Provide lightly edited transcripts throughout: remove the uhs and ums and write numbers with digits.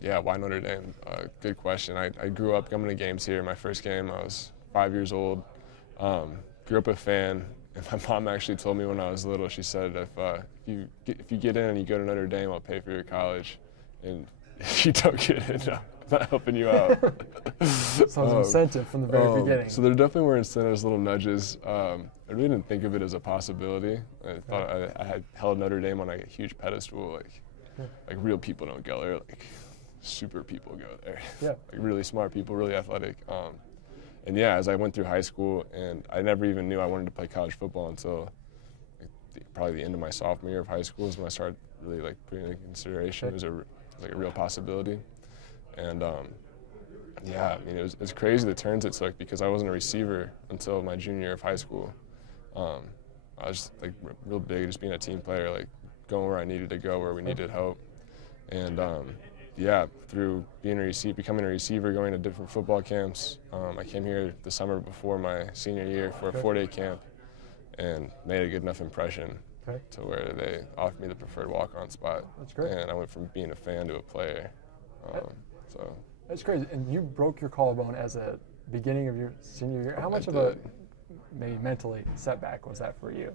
Yeah, why Notre Dame? Good question. I grew up coming to games here. My first game, I was 5 years old. Grew up a fan. And my mom actually told me when I was little, she said, if you get in and you go to Notre Dame, I'll pay for your college. And if you don't get in, I'm not helping you out. Sounds an incentive from the very beginning. So there definitely were incentives, little nudges. I really didn't think of it as a possibility. I thought I had held Notre Dame on like a huge pedestal, like real people don't go there, like super people go there. Yeah. Like really smart people, really athletic. And yeah, as I went through high school, and I never even knew I wanted to play college football until probably the end of my sophomore year of high school is when I started really like putting it in consideration. It was like a real possibility. And yeah, I mean, it's crazy the turns it took because I wasn't a receiver until my junior year of high school. I was like real big, just being a team player, like going where I needed to go, where we needed help. And yeah, through being becoming a receiver, going to different football camps. I came here the summer before my senior year for a 4-day camp and made a good enough impression to where they offered me the preferred walk-on spot. That's great. And I went from being a fan to a player. So that's crazy. And you broke your collarbone as a beginning of your senior year. How much of a maybe mentally setback was that for you?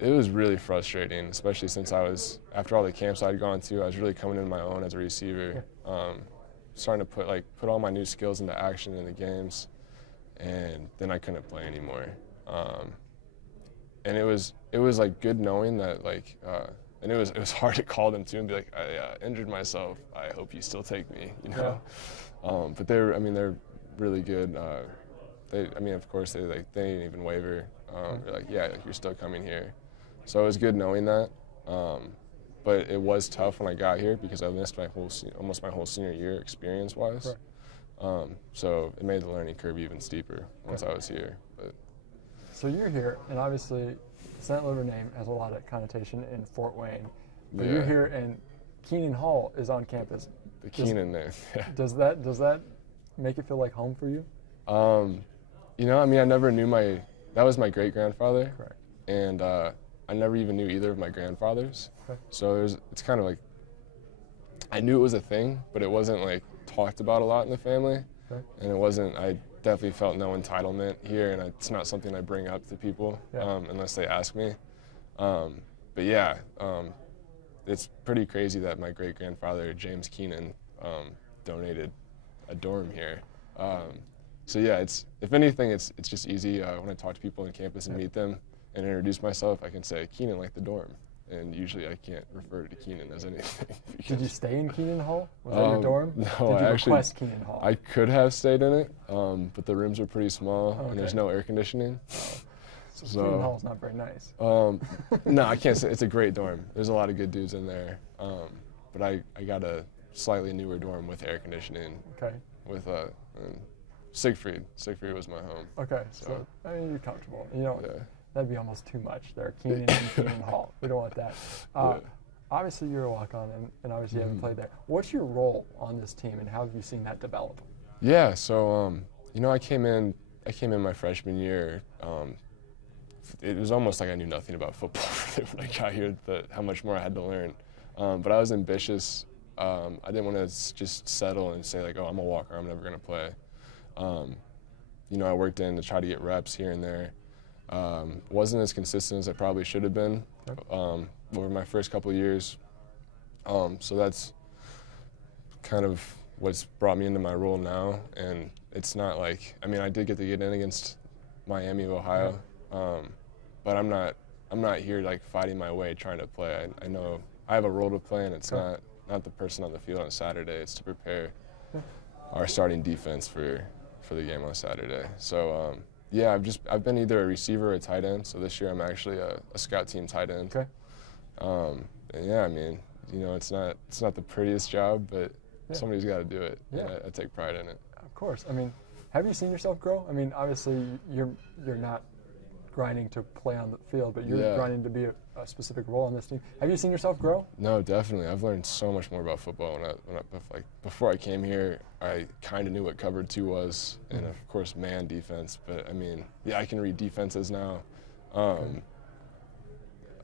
It was really frustrating, especially since after all the camps I'd gone to, I was really coming into my own as a receiver. Starting to put all my new skills into action in the games, and then I couldn't play anymore. And it was like good knowing that and it was hard to call them too and be like, I injured myself. I hope you still take me, you know. Yeah. But they're really good. Of course they didn't even waver. They're like, yeah, you're still coming here. So it was good knowing that. But it was tough when I got here because I missed almost my whole senior year experience-wise. So it made the learning curve even steeper once I was here. But so you're here, and obviously Centlivre name has a lot of connotation in Fort Wayne. But you're here, and Keenan Hall is on campus. The Keenan name. Yeah. Does that make it feel like home for you? You know, I mean, I never knew that was my great-grandfather. Correct. And I never even knew either of my grandfathers. So it's kind of like, I knew it was a thing, but it wasn't like talked about a lot in the family. And I definitely felt no entitlement here, and it's not something I bring up to people unless they ask me. But yeah, it's pretty crazy that my great-grandfather, James Keenan, donated a dorm here. So yeah, if anything, it's just easy when I talk to people on campus and meet them and introduce myself, I can say Keenan like the dorm, and usually I can't refer to Keenan as anything. Did you stay in Keenan Hall? Was that your dorm? No, Did you request Keenan Hall? I could have stayed in it, but the rooms are pretty small and there's no air conditioning. So Keenan Hall's not very nice. No, I can't say it's a great dorm. There's a lot of good dudes in there, but I got a slightly newer dorm with air conditioning. With Siegfried was my home. So I mean, you're comfortable. You know, that'd be almost too much there. Keenan and Keenan Hall. We don't want that. Obviously, you're a walk-on, and obviously you haven't played there. What's your role on this team, and how have you seen that develop? Yeah, so you know, I came in my freshman year. It was almost like I knew nothing about football when I got here. How much more I had to learn. But I was ambitious. I didn't want to just settle and say like, oh, I'm a walker. I'm never going to play. You know, I worked in to try to get reps here and there. Wasn't as consistent as I probably should have been over my first couple of years. So that's kind of what's brought me into my role now. And it's not like, I mean, I did get to get in against Miami of Ohio, but I'm not here like fighting my way trying to play. I know I have a role to play, and it's not the person on the field on Saturday. It's to prepare our starting defense for the game on Saturday. So yeah, I've been either a receiver or a tight end. So this year I'm actually a scout team tight end. And yeah, I mean, you know, it's not the prettiest job, but somebody's got to do it. Yeah, I take pride in it. Of course. I mean, have you seen yourself grow? I mean, obviously you're not grinding to play on the field, but you're grinding to be a specific role on this team. Have you seen yourself grow? No, definitely. I've learned so much more about football. Before I came here, I kind of knew what cover 2 was, and of course man defense. But I mean, yeah, I can read defenses now.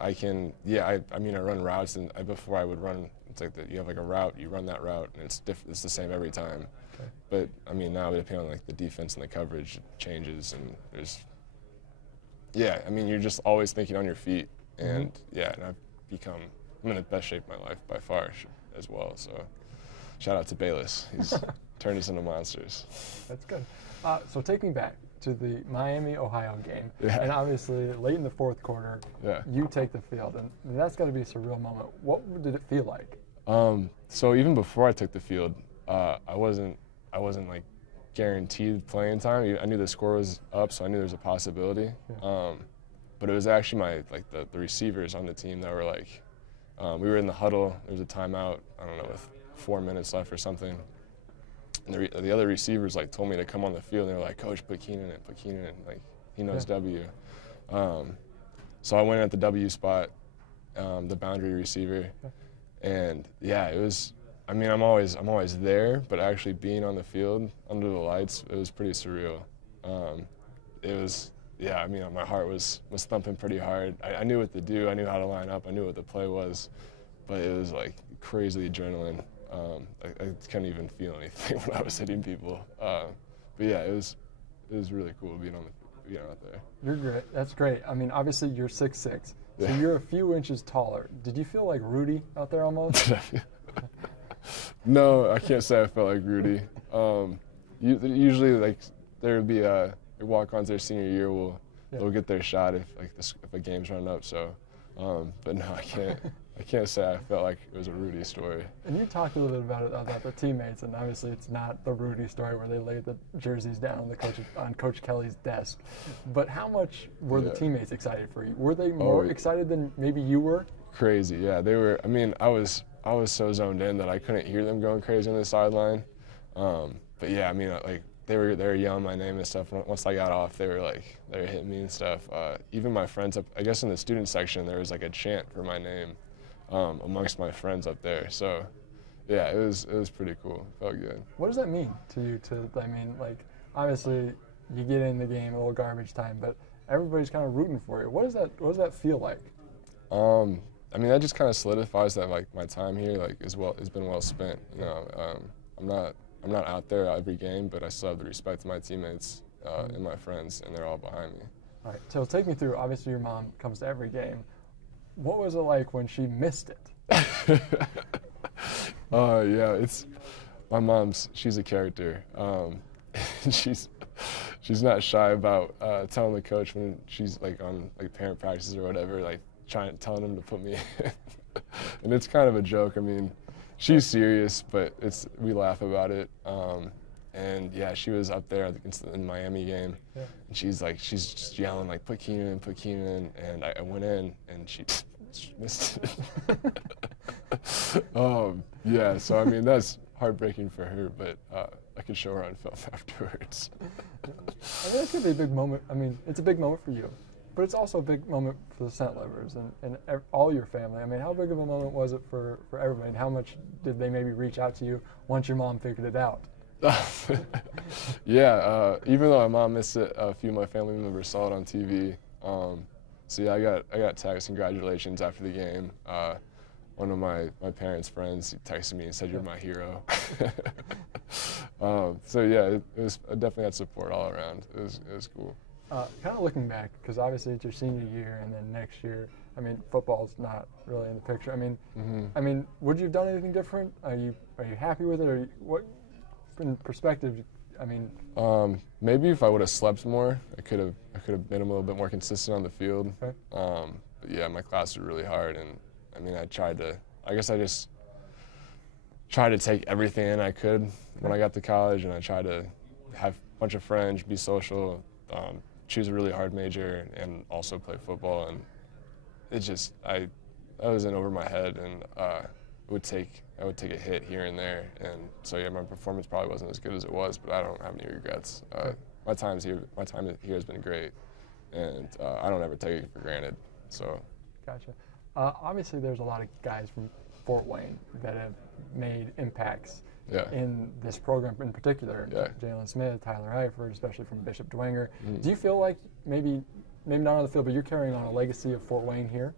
I can, yeah, I mean, I run routes, and before I would run, it's like you have like a route, you run that route, and it's the same every time. Okay. But I mean, now depending on like the defense and the coverage, it changes, and there's, yeah, I mean, you're just always thinking on your feet, and yeah, and I'm in the best shape of my life by far as well. So, shout out to Bayless, he's turned us into monsters. That's good. So take me back to the Miami-Ohio game, yeah. and obviously late in the fourth quarter, yeah. you take the field, and that's got to be a surreal moment. What did it feel like? So even before I took the field, I wasn't like guaranteed playing time. I knew the score was up, so I knew there was a possibility. Yeah. But it was actually the receivers on the team that were like, we were in the huddle. There was a timeout, I don't know, with 4 minutes left or something. And the other receivers like told me to come on the field. And they were like, "Coach, put Keenan in, like he knows W." So I went at the W spot, the boundary receiver, and yeah, it was. I mean, I'm always there, but actually being on the field under the lights, it was pretty surreal. It was, yeah. I mean, my heart was thumping pretty hard. I knew what to do. I knew how to line up. I knew what the play was, but it was like crazy adrenaline. I couldn't even feel anything when I was hitting people. But yeah, it was really cool being out there. You're great. That's great. I mean, obviously you're 6'6", so you're a few inches taller. Did you feel like Rudy out there almost? No, I can't say I felt like Rudy. Usually, like there would be walk-ons their senior year they'll get their shot if a game's run up. So, but no, I can't say I felt like it was a Rudy story. And you talked a little bit about the teammates, and obviously it's not the Rudy story where they laid the jerseys down on Coach Kelly's desk. But how much were the teammates excited for you? Were they more excited than maybe you were? Crazy, yeah. They were. I mean, I was so zoned in that I couldn't hear them going crazy on the sideline. But yeah, I mean, like they were yelling my name and stuff. Once I got off, they were hitting me and stuff. Even my friends I guess in the student section there was like a chant for my name. Amongst my friends up there, so yeah, it was pretty cool. It felt good. What does that mean to you? I mean, like obviously you get in the game a little garbage time, but everybody's kind of rooting for you. What does that feel like? I mean, that just kind of solidifies that like my time here has been well spent. You know, I'm not out there every game, but I still have the respect of my teammates and my friends, and they're all behind me. All right, so take me through. Obviously, your mom comes to every game. What was it like when she missed it? Yeah, my mom's. She's a character. She's not shy about telling the coach when she's like on like parent practices or whatever, like telling him to put me in. And it's kind of a joke. I mean, she's serious, but we laugh about it. And yeah, she was up there in the Miami game, and she's just yelling like, put Keenan in, and I went in, and she missed it. Yeah, so I mean, that's heartbreaking for her, but I could show her on film afterwards. I mean, it could be a big moment. I mean, it's a big moment for you, but it's also a big moment for the Centlivres and all your family. I mean, how big of a moment was it for everybody, and how much did they maybe reach out to you once your mom figured it out? Yeah, even though my mom missed it, a few of my family members saw it on TV. So yeah, I got text congratulations after the game. One of my parents' friends texted me and said, "You're my hero." So yeah, it was. I definitely had support all around. It was cool. Kind of looking back, because obviously it's your senior year, and then next year, I mean, football's not really in the picture. I mean, would you have done anything different? Are you happy with it, or what? In perspective, I mean, maybe if I would have slept more, I could have been a little bit more consistent on the field. Okay. But yeah, my class was really hard, and I mean, I just tried to take everything in I could when I got to college, and I tried to have a bunch of friends, be social, choose a really hard major, and also play football. And it just, I was in over my head, and I would take a hit here and there, and so yeah, my performance probably wasn't as good as it was, but I don't have any regrets. My time here has been great, and I don't ever take it for granted. So. Gotcha. Obviously, there's a lot of guys from Fort Wayne that have made impacts in this program in particular. Yeah. Jalen Smith, Tyler Eifert, especially from Bishop Dwenger. Do you feel like maybe not on the field, but you're carrying on a legacy of Fort Wayne here?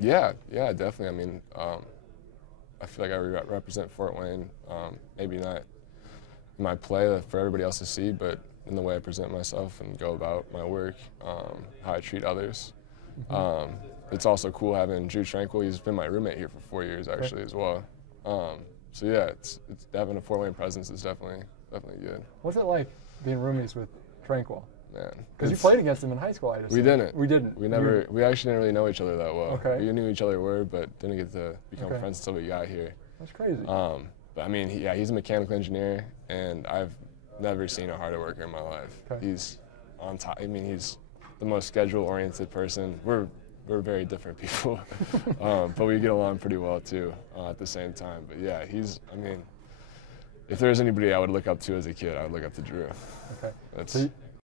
Yeah, definitely. I mean, I feel like I represent Fort Wayne. Maybe not in my play for everybody else to see, but in the way I present myself and go about my work, how I treat others. Mm-hmm. It's also cool having Drew Tranquill. He's been my roommate here for 4 years actually as well. So yeah, it's having a Fort Wayne presence is definitely good. What's it like being roomies with Tranquill? Man, because you played against him in high school, I just. We didn't. We didn't. We actually didn't really know each other that well. Okay. We knew each other were, but didn't get to become friends until we got here. That's crazy. But I mean, he's a mechanical engineer, and I've never seen a harder worker in my life. Okay. He's on top. I mean, he's the most schedule-oriented person. We're very different people, but we get along pretty well too at the same time. But yeah, I mean, if there's anybody I would look up to as a kid, I would look up to Drew. Okay. So